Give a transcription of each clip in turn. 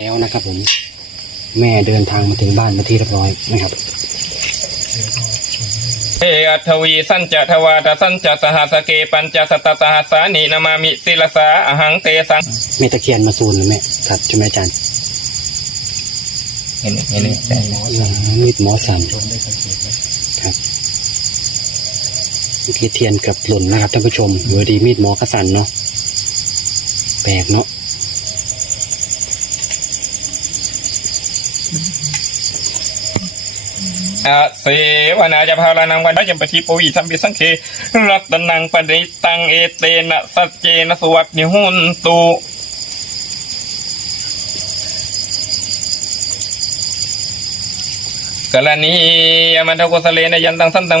แล้วนะครับผมแม่เดินทางมาถึงบ้านมาที่เรียบร้อยนะครับเออัทวีสัญจะทวาตสัญจะสหัสเกปัญจะสตตสหัสสานินามามิศิลสาอหังเตสังแม่ตะเคียนมาซูนนะแม่ครับใช่ไหมอาจารย์เห็นเห็นอืมมีดหมอสันครับเมื่อกี้เทียนเกับหล่นนะครับท่านผู้ชมอยู่ดีมีดหมอกระสันเนาะแปลกเนาะ อาเสวนาจะพารานังวันได้ยมปฏิปวีธรรมปิสังเครัตนังปณิตังเอเตนะสัจเจนะสวัสดิหุนตุกรณียมันทกุสเลนยันตังสันตัง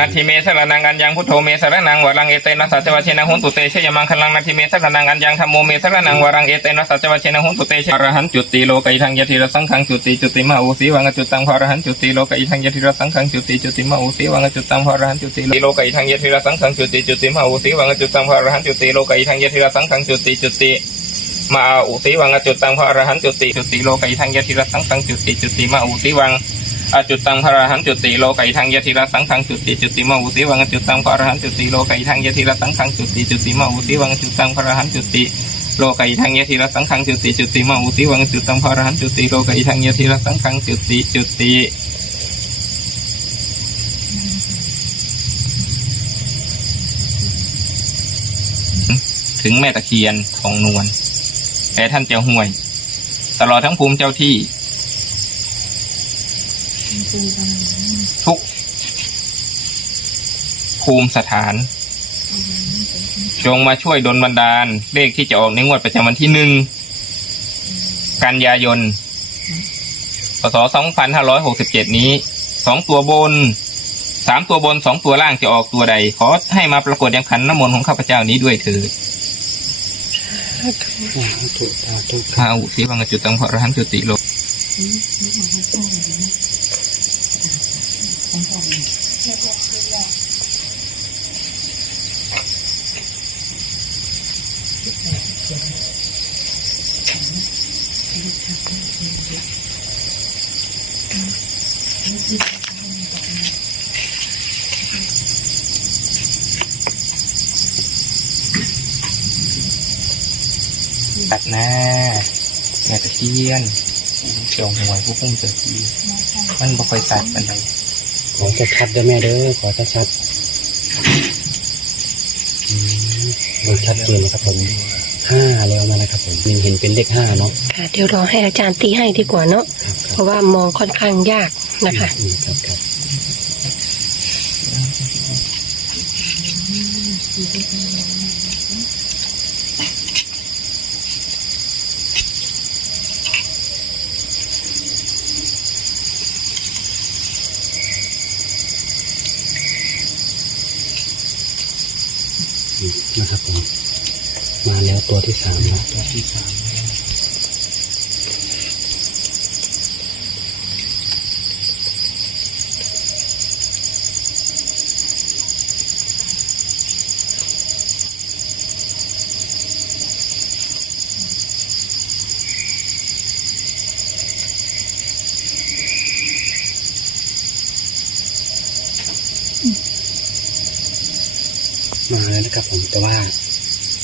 นาทีเมสรนังอัญญังพุทโธเมสรนังวรังเอเตนะสัจวะเชนะหุนตุเตชยมังคลังนาทีเมสรนังอัญญังธรรมโมเมสรนังวรังเอเตนะสัจวะเชนะหุนตุเตชะอรหันจุติโลกัยทังยติระสังขังจุติจุติมาอุสีวังจุตังพระอรหันจุติโลกัยทังยติระสังขังจุติจุติมาอุสีวังจุตังพระอรหันจุติโลกัยทังยติระสังขังจุติจุติมาอุสีวังจุตังพระอรหันจุติโลกัยทังยติระสังขังจุติจุติมาอุสีวังจุตังพอรหันจุติจุติโลกัยทังยติระสังขังจุติจุติมาอุสีวัง อจุดตังพระรหันจุติโลกัยทังยติระสังขังจุติจุติมาอุสิวังจุดตังพระรหันจุติโลกัยทังยติระสังขังจุติจุติมาอุสิวังจุดตังพระรหันจุติโลกัยทังยติระสังขังจุติจุติมาอุสิวังจุตังพระรหันจุติโลกัยทังยติระสังขังจุติจุติถึงแม่ตะเคียนของนวลแต่ท่านเจ้าห่วย ตลอดทั้งภูมิเจ้าที่ ทุก ภูมิสถาน จงมาช่วยดลบันดาล เลขที่จะออกในงวดประจำวันที่หนึ่งกันยายนพศ2567 นี้ สองตัวบน สามตัวบนสองตัวล่างจะออกตัวใด ขอให้มาปรากฏยังขันน้ำมนต์ของข้าพเจ้านี้ด้วยเถิดอ่าถูกตาถูกข้าอุสีวังจุตั งพระอรหันต์จุติโลตัดหน้าแม่ตะเคียนเจียวหวยผู้พุ่มเจอทีมันบ่ค่อยสัดปันใด ขอชัดๆเด้อแม่เด้อขอชัดๆอืมดูชัดเจนนะครับผมห้าแล้วมานะครับผมเห็นเป็นเลขห้าเนาะค่ะเดี๋ยวรอให้อาจารย์ตีให้ดีกว่าเนาะครับคเพรับราะว่ามองค่อนข้างยากนะคะอืมครับครับ อืมนะครับผมมาแล้วตัวที่สามนะตัวที่สาม ครับผมแต่ว่า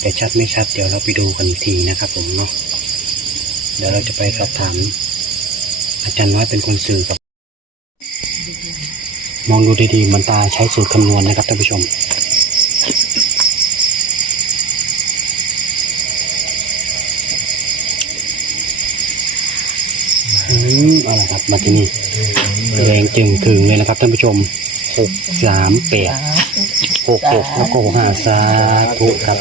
แต่ชัดไม่ชัด เดี๋ยวเราไปดูกันทีนะครับผมเนาะเดี๋ยวเราจะไปสอบถามอาจารย์น้อยเป็นคนสื่อกับ มองดูดีๆมันตาใช้สูตรคำนวณนนะครับท่านผู้ชมอืมอะไรครับมาที่นี่แรงจึงถึงเลยนะครับท่านผู้ชม หกสามแปดหกหกแล้วก็หกห้าสาธุครับ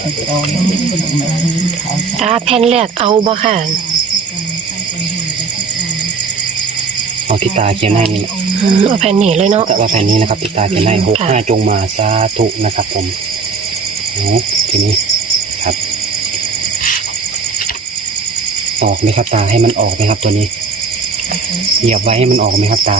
ตาแผ่นแรกเอาบ่ค่ะเอาที่ตาเขียนให้นี่แหละอืมเอาแผ่นนี้เลยเนาะแต่ว่าแผ่นนี้นะครับที่ตาเขียนให้หกห้าจงมาสาธุนะครับ ผมเอาทีนี้ครับ ออกไหมครับตาให้มันออกไหมครับ ตัวนี้เหยียบไว้ให้มันออกไหมครับตา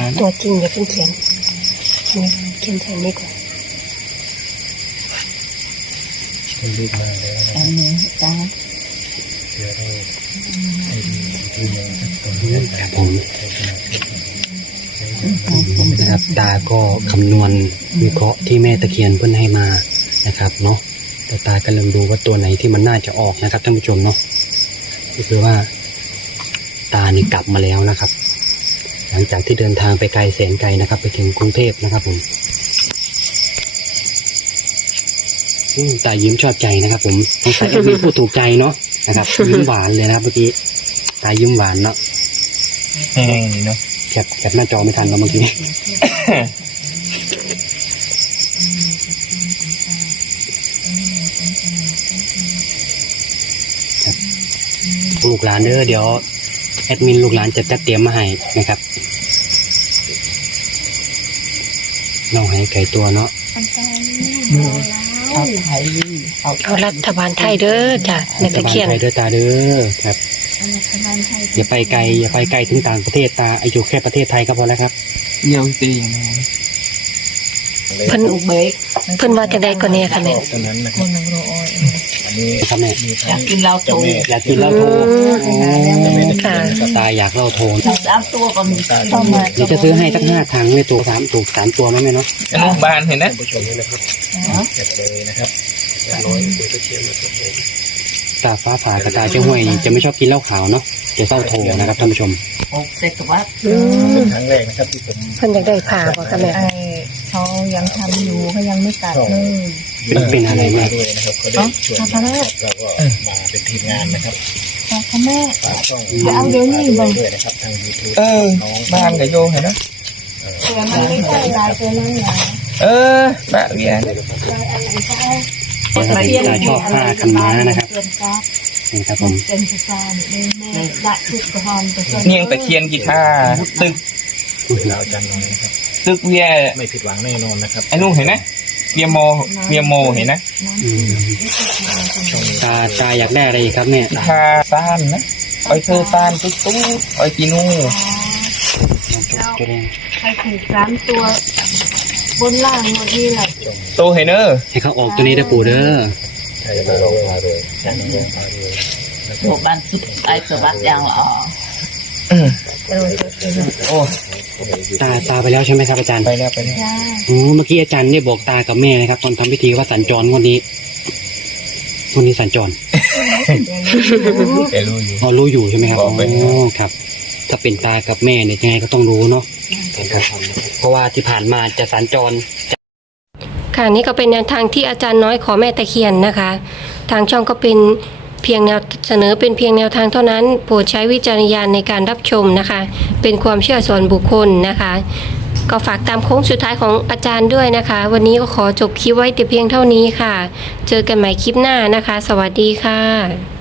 านตัวจริงอย่าเพิ่งเขียนนี่เขียนแทนนี้ก่อนครับผมนะครับตาก็คำนวณวิเคราะห์ที่แม่ตะเคียนเพิ่นให้มานะครับเนาะแต่ตากำลังดูว่าตัวไหนที่มันน่าจะออกนะครับท่านผู้ชมเนาะก็คือว่า ตานี่กลับมาแล้วนะครับ หลังจากที่เดินทางไปไกลแสนไกลนะครับ ไปถึงกรุงเทพนะครับผมอืมตายิ้มชอบใจนะครับ ผมสงสัยจะมีผู้ถูกใจเนาะนะครับยิ้มหวานเลยนะครับเมื่อกี้ตายิ้มหวานเนาะเฮ้ยเนาะแคปแคปหน้าจอไม่ทันเราเมื่อกี้ลูกหลานเด้อเดี๋ยวแอดมินลูกหลานจะจัดเตรียมมาให้นะครับ น้องให้ไก่ตัวเนาะเอาไทยเอาเอารัฐบาลไทยเด้อจ้ะแม่ตะเคียนไทยเด้อตาเด้อครับรัฐบาลไทยอย่าไปไกลอย่าไปไกลถึงต่างประเทศตาอายุแค่ประเทศไทยก็พอแล้วครับเยี่ยวตีอย่างนั้น เพิ่นลูกเบรกเพิ่นว่าจะได้ก็เนี่ยค่ะแม่คนหนึ่งโรออยครับแม่อยากกินเหล้าโถอยากกินเหล้าโทอืมค่ะ ตาอยากเหล้าโทสามตัวก่อนเข้ามาเดี๋ยวจะซื้อให้สักห้าถังไม่ตัวสามถูกสามตัวไหมแม่เนาะลูกบ้านเห็นนะตาฟ้าผ่ากับตาเจ้าห้วยนี่จะไม่ชอบกินเหล้าขาวเนาะจะเหล้าโทนะครับท่านผู้ชมหกสิบวัตอืมครั้งแรกนะครับที่ผมเพิ่นอยากได้ผ่าบ่ค่ะแม่ไอ เขายังทำอยู่เขายังไม่ตัดเลย เป็นเป็นอะไรแม่ด้วยนะครับก็ได้ชวนทำอะไรเราก็มาเป็นทีมงานนะครับแต่เขาแม่ ฝากช่องจะเอาเดี๋ยวนี้บ่ด้วยนะครับทางยูทูบเออบ้านกับโยเห็นนะตัวมันไม่ใช่ลายตัวนั้นนะเออบ้านเรียนลายอะไรเจ้าตาชอบผ้าคันม้านะครับเป็นการนี่ครับผม เป็นภาษาเนี่ยแม่ดักทุกกระหอนแต่ส่วนเนียงตะเคียนกีตาร์ตึก แล้วอาจารย์น้อยนะครับ ตึกเวียไม่ผิดหวังแน่นอนนะครับไอ้นู่นเห็นนะเวียโมเวียโมเห็นนะอืมตาตาอยากได้อะไรอีกครับเนี่ยกีตาร์ซ่านนะไอ้เธอซ่านตุ๊ดตุ๊ดไอ้กีนูจะได้ใครถูกสามตัว บนล่างหมดนี่แหละโตเห็นเนอร์ให้เขาออกตัวนี้ได้อปู่เด้อใช่เราลงมาเลยอาจารย์น้องลงมาเลยถูกบ้านคิดไอ้ตัวบ้านอย่างละอ๋ออืมเออโอ้ ตาตาไปแล้วใช่ไหมครับอาจารย์ไปแล้วไปแล้วจ้าโอ้เมื่อกี้อาจารย์ได้บอกตากับแม่นะครับตอนทำพิธีว่าสัญจรงวันนี้งวันนี้สัญจรแกรู้อยู่พอรู้อยู่ใช่ไหมครับบอ๋อกไปอครับ ถ้าเป็นตากับแม่เนี่ยยังไงก็ต้องรู้เนาะเพราะว่าที่ผ่านมาจะสัญจรค่ะนี่ก็เป็นแนวทางที่อาจารย์น้อยขอแม่ตะเคียนนะคะ ทางช่องก็เป็น เพียงแนวเสนอเป็นเพียงแนวทางเท่านั้น โปรดใช้วิจารณญาณในการรับชมนะคะ เป็นความเชื่อส่วนบุคคลนะคะ ก็ฝากตามโค้งสุดท้ายของอาจารย์ด้วยนะคะ วันนี้ก็ขอจบคลิปไว้แต่เพียงเท่านี้ค่ะ เจอกันใหม่คลิปหน้านะคะ สวัสดีค่ะ